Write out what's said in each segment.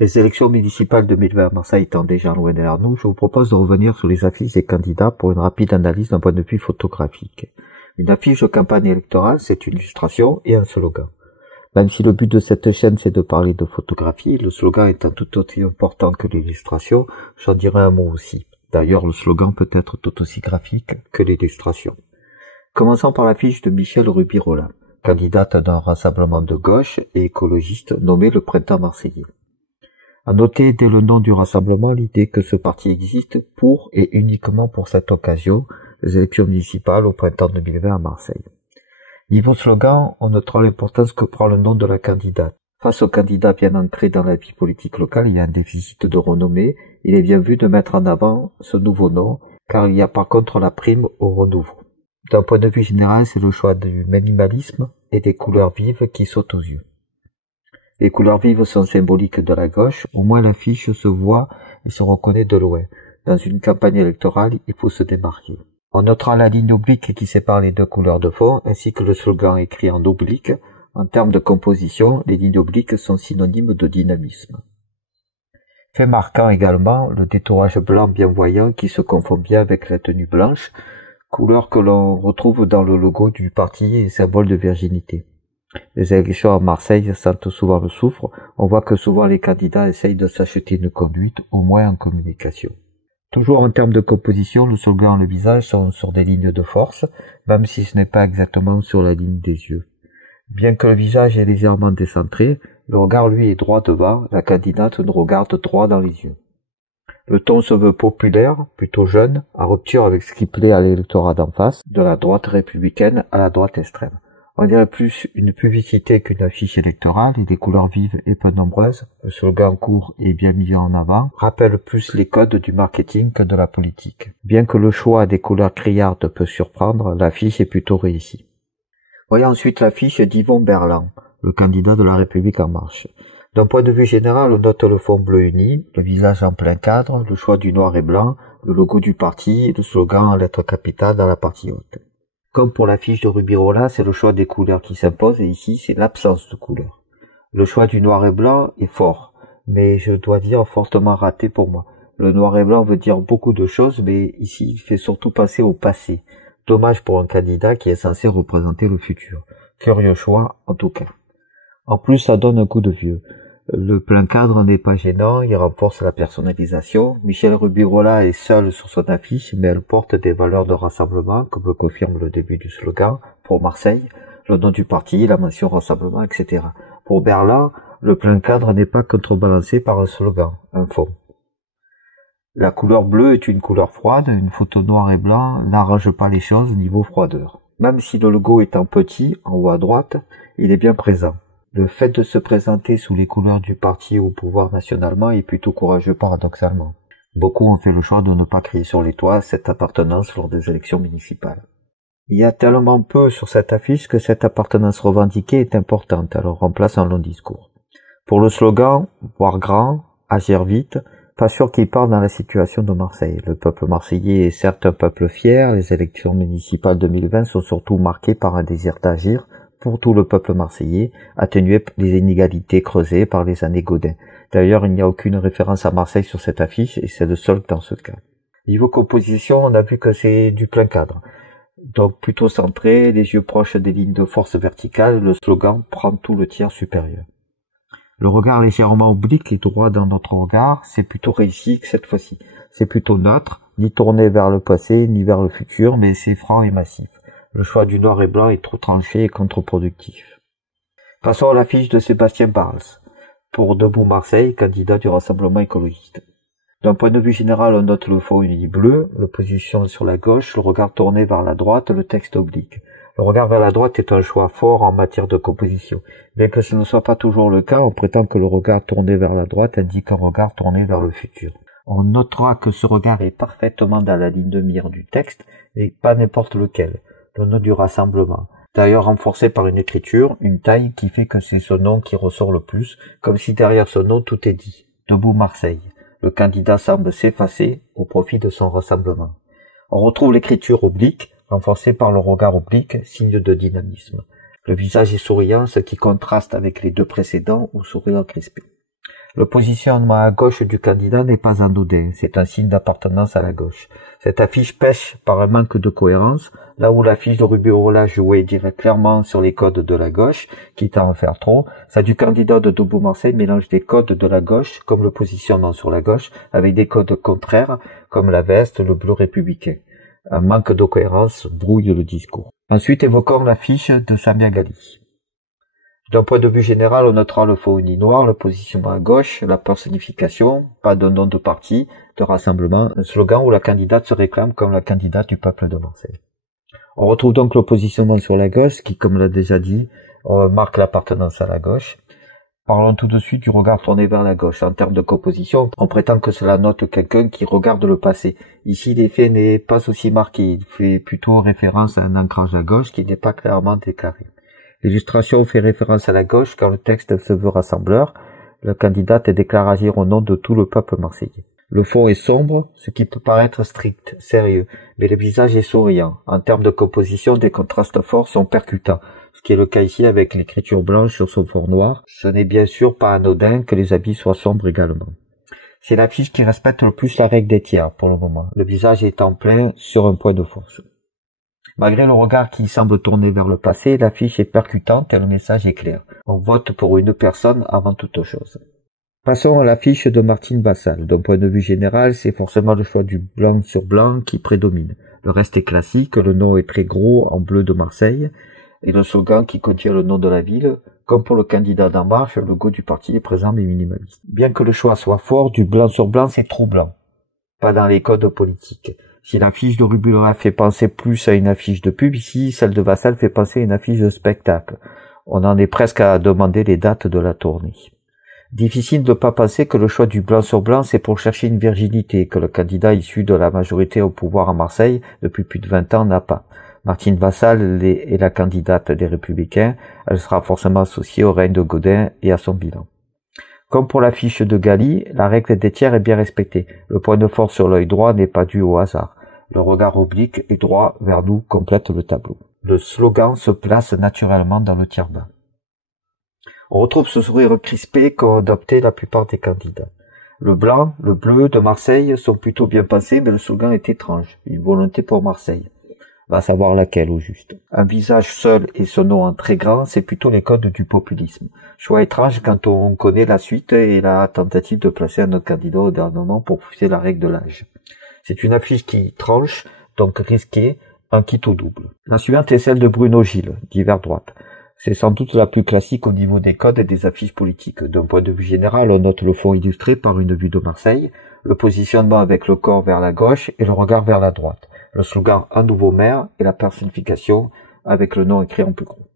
Les élections municipales 2020 à Marseille étant déjà loin derrière nous, je vous propose de revenir sur les affiches des candidats pour une rapide analyse d'un point de vue photographique. Une affiche de campagne électorale, c'est une illustration et un slogan. Même si le but de cette chaîne c'est de parler de photographie, le slogan étant tout aussi important que l'illustration, j'en dirai un mot aussi. D'ailleurs, le slogan peut être tout aussi graphique que l'illustration. Commençons par l'affiche de Michèle Rubirola, candidate d'un rassemblement de gauche et écologiste nommé le Printemps Marseillais. À noter dès le nom du rassemblement l'idée que ce parti existe pour et uniquement pour cette occasion, les élections municipales au printemps 2020 à Marseille. Niveau slogan, on notera l'importance que prend le nom de la candidate. Face au candidat bien ancré dans la vie politique locale, il y a un déficit de renommée. Il est bien vu de mettre en avant ce nouveau nom, car il y a par contre la prime au renouveau. D'un point de vue général, c'est le choix du minimalisme et des couleurs vives qui sautent aux yeux. Les couleurs vives sont symboliques de la gauche, au moins l'affiche se voit et se reconnaît de loin. Dans une campagne électorale, il faut se démarquer. On notera la ligne oblique qui sépare les deux couleurs de fond, ainsi que le slogan écrit en oblique. En termes de composition, les lignes obliques sont synonymes de dynamisme. Fait marquant également, le détourage blanc bien voyant qui se confond bien avec la tenue blanche, couleur que l'on retrouve dans le logo du parti et symbole de virginité. Les élections à Marseille sentent souvent le soufre, on voit que souvent les candidats essayent de s'acheter une conduite, au moins en communication. Toujours en termes de composition, le slogan et le visage sont sur des lignes de force, même si ce n'est pas exactement sur la ligne des yeux. Bien que le visage est légèrement décentré, le regard lui est droit devant, la candidate nous regarde droit dans les yeux. Le ton se veut populaire, plutôt jeune, en rupture avec ce qui plaît à l'électorat d'en face, de la droite républicaine à la droite extrême. On dirait plus une publicité qu'une affiche électorale et des couleurs vives et peu nombreuses, le slogan court et bien mis en avant, rappelle plus les codes du marketing que de la politique. Bien que le choix des couleurs criardes peut surprendre, l'affiche est plutôt réussie. Voyons ensuite l'affiche d'Yvon Berland, le candidat de la République en marche. D'un point de vue général, on note le fond bleu uni, le visage en plein cadre, le choix du noir et blanc, le logo du parti et le slogan en lettres capitales dans la partie haute. Comme pour l'affiche de Rubirola, c'est le choix des couleurs qui s'impose et ici c'est l'absence de couleurs. Le choix du noir et blanc est fort, mais je dois dire fortement raté pour moi. Le noir et blanc veut dire beaucoup de choses, mais ici il fait surtout passer au passé. Dommage pour un candidat qui est censé représenter le futur. Curieux choix en tout cas. En plus ça donne un coup de vieux. Le plein cadre n'est pas gênant, il renforce la personnalisation. Michèle Rubirola est seule sur son affiche, mais elle porte des valeurs de rassemblement, comme le confirme le début du slogan, pour Marseille, le nom du parti, la mention rassemblement, etc. Pour Berland, le plein cadre n'est pas contrebalancé par un slogan, un fond. La couleur bleue est une couleur froide, une photo noir et blanc n'arrange pas les choses niveau froideur. Même si le logo étant petit, en haut à droite, il est bien présent. Le fait de se présenter sous les couleurs du parti au pouvoir nationalement est plutôt courageux paradoxalement. Beaucoup ont fait le choix de ne pas crier sur les toits cette appartenance lors des élections municipales. Il y a tellement peu sur cette affiche que cette appartenance revendiquée est importante, alors remplace un long discours. Pour le slogan, voir grand, agir vite, pas sûr qu'il parle dans la situation de Marseille. Le peuple marseillais est certes un peuple fier, les élections municipales 2020 sont surtout marquées par un désir d'agir, pour tout le peuple marseillais, atténuer les inégalités creusées par les années Godin. D'ailleurs, il n'y a aucune référence à Marseille sur cette affiche et c'est le seul dans ce cas. Niveau composition, on a vu que c'est du plein cadre. Donc plutôt centré, les yeux proches des lignes de force verticales, le slogan prend tout le tiers supérieur. Le regard légèrement oblique et droit dans notre regard, c'est plutôt réussi que cette fois-ci. C'est plutôt neutre, ni tourné vers le passé, ni vers le futur, mais c'est franc et massif. Le choix du noir et blanc est trop tranché et contre-productif. Passons à l'affiche de Sébastien Barles, pour Debout Marseille, candidat du Rassemblement écologiste. D'un point de vue général, on note le fond uni bleu, l'opposition sur la gauche, le regard tourné vers la droite, le texte oblique. Le regard vers la droite est un choix fort en matière de composition. Bien que ce ne soit pas toujours le cas, on prétend que le regard tourné vers la droite indique un regard tourné vers le futur. On notera que ce regard est parfaitement dans la ligne de mire du texte, mais pas n'importe lequel. Le nom du rassemblement. D'ailleurs renforcé par une écriture, une taille qui fait que c'est ce nom qui ressort le plus, comme si derrière ce nom tout est dit. Debout Marseille. Le candidat semble s'effacer au profit de son rassemblement. On retrouve l'écriture oblique, renforcée par le regard oblique, signe de dynamisme. Le visage est souriant, ce qui contraste avec les deux précédents ou souriant crispé. Le positionnement à gauche du candidat n'est pas anodin, c'est un signe d'appartenance à la gauche. Cette affiche pêche par un manque de cohérence, là où l'affiche de Rubirola jouait direct clairement sur les codes de la gauche, quitte à en faire trop, celle du candidat de Debout-Marseille mélange des codes de la gauche, comme le positionnement sur la gauche, avec des codes contraires, comme la veste, le bleu républicain. Un manque de cohérence brouille le discours. Ensuite, évoquons l'affiche de Samia Ghali. D'un point de vue général, on notera le faux uni noir, le positionnement à gauche, la personnification, pas de nom de parti, de rassemblement, un slogan où la candidate se réclame comme la candidate du peuple de Marseille. On retrouve donc le positionnement sur la gauche qui, comme l'a déjà dit, marque l'appartenance à la gauche. Parlons tout de suite du regard tourné vers la gauche. En termes de composition, on prétend que cela note quelqu'un qui regarde le passé. Ici, l'effet n'est pas aussi marqué, il fait plutôt référence à un ancrage à gauche qui n'est pas clairement déclaré. L'illustration fait référence à la gauche quand le texte se veut rassembleur. La candidate déclare agir au nom de tout le peuple marseillais. Le fond est sombre, ce qui peut paraître strict, sérieux, mais le visage est souriant. En termes de composition, des contrastes forts sont percutants, ce qui est le cas ici avec l'écriture blanche sur son fond noir. Ce n'est bien sûr pas anodin que les habits soient sombres également. C'est l'affiche qui respecte le plus la règle des tiers pour le moment, le visage étant plein sur un point de force. Malgré le regard qui semble tourner vers le passé, l'affiche est percutante et le message est clair. On vote pour une personne avant toute chose. Passons à l'affiche de Martine Vassal. D'un point de vue général, c'est forcément le choix du blanc sur blanc qui prédomine. Le reste est classique, le nom est très gros en bleu de Marseille, et le slogan qui contient le nom de la ville. Comme pour le candidat d'En Marche, le logo du parti est présent mais minimaliste. Bien que le choix soit fort, du blanc sur blanc c'est troublant. Pas dans les codes politiques. Si l'affiche de Rubirola fait penser plus à une affiche de pub, ici, celle de Vassal fait penser à une affiche de spectacle. On en est presque à demander les dates de la tournée. Difficile de ne pas penser que le choix du blanc sur blanc, c'est pour chercher une virginité, que le candidat issu de la majorité au pouvoir à Marseille, depuis plus de 20 ans, n'a pas. Martine Vassal est la candidate des Républicains, elle sera forcément associée au règne de Gaudin et à son bilan. Comme pour l'affiche de Ghali, la règle des tiers est bien respectée. Le point de force sur l'œil droit n'est pas dû au hasard. Le regard oblique et droit vers nous complète le tableau. Le slogan se place naturellement dans le tiers bas. On retrouve ce sourire crispé qu'ont adopté la plupart des candidats. Le blanc, le bleu de Marseille sont plutôt bien pensés, mais le slogan est étrange. Une volonté pour Marseille. Va savoir laquelle au juste. Un visage seul et son nom en très grand, c'est plutôt les codes du populisme. Choix étrange quand on connaît la suite et la tentative de placer un autre candidat au dernier moment pour pousser la règle de l'âge. C'est une affiche qui tranche, donc risquée, un kit au double. La suivante est celle de Bruno Gilles, divers droite. C'est sans doute la plus classique au niveau des codes et des affiches politiques. D'un point de vue général, on note le fond illustré par une vue de Marseille, le positionnement avec le corps vers la gauche et le regard vers la droite. Le slogan « Un nouveau maire » et la personnification avec le nom écrit en plus gros.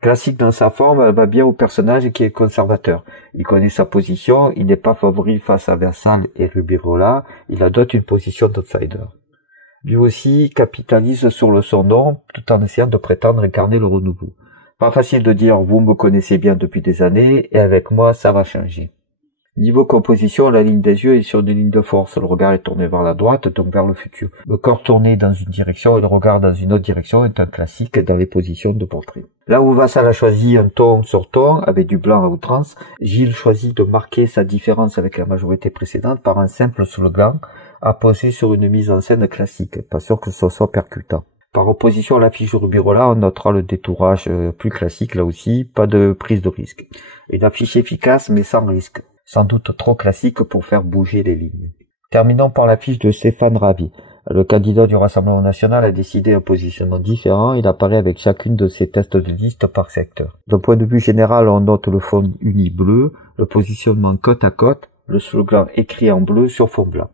Classique dans sa forme, elle va bien au personnage qui est conservateur. Il connaît sa position, il n'est pas favori face à Vassal et Rubirola, il adopte une position d'outsider. Lui aussi capitalise sur le son nom tout en essayant de prétendre incarner le renouveau. Pas facile de dire « vous me connaissez bien depuis des années et avec moi ça va changer ». Niveau composition, la ligne des yeux est sur une ligne de force. Le regard est tourné vers la droite, donc vers le futur. Le corps tourné dans une direction et le regard dans une autre direction est un classique dans les positions de portrait. Là où Vassal a choisi un ton sur ton, avec du blanc à outrance, Gilles choisit de marquer sa différence avec la majorité précédente par un simple slogan apposé sur une mise en scène classique. Pas sûr que ce soit percutant. Par opposition à l'affiche de Rubirola, on notera le détourage plus classique là aussi, pas de prise de risque. Une affiche efficace mais sans risque. Sans doute trop classique pour faire bouger les lignes. Terminons par l'affiche de Stéphane Ravi. Le candidat du Rassemblement national a décidé un positionnement différent. Il apparaît avec chacune de ses tests de liste par secteur. D'un point de vue général, on note le fond uni bleu, le positionnement côte à côte, le slogan écrit en bleu sur fond blanc.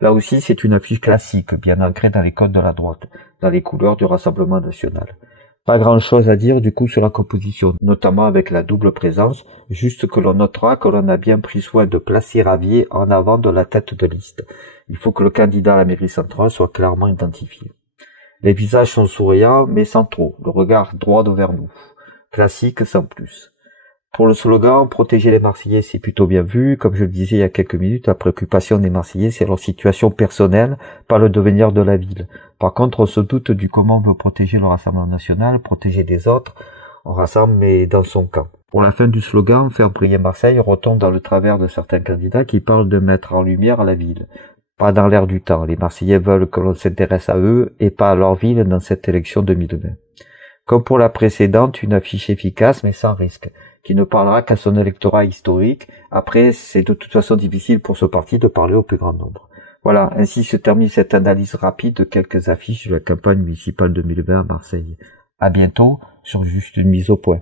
Là aussi, c'est une affiche classique, bien ancrée dans les codes de la droite, dans les couleurs du Rassemblement national. Pas grand chose à dire du coup sur la composition, notamment avec la double présence, juste que l'on notera que l'on a bien pris soin de placer Ravier en avant de la tête de liste. Il faut que le candidat à la mairie centrale soit clairement identifié. Les visages sont souriants, mais sans trop, le regard droit vers nous. Classique sans plus. Pour le slogan, protéger les Marseillais, c'est plutôt bien vu. Comme je le disais il y a quelques minutes, la préoccupation des Marseillais, c'est leur situation personnelle, pas le devenir de la ville. Par contre, on se doute du comment on veut protéger le Rassemblement national, protéger des autres. On rassemble, mais dans son camp. Pour la fin du slogan « Faire briller Marseille », on retombe dans le travers de certains candidats qui parlent de mettre en lumière la ville. Pas dans l'air du temps, les Marseillais veulent que l'on s'intéresse à eux et pas à leur ville dans cette élection 2020. Comme pour la précédente, une affiche efficace mais sans risque, qui ne parlera qu'à son électorat historique. Après, c'est de toute façon difficile pour ce parti de parler au plus grand nombre. Voilà, ainsi se termine cette analyse rapide de quelques affiches de la campagne municipale 2020 à Marseille. À bientôt sur Juste une mise au point.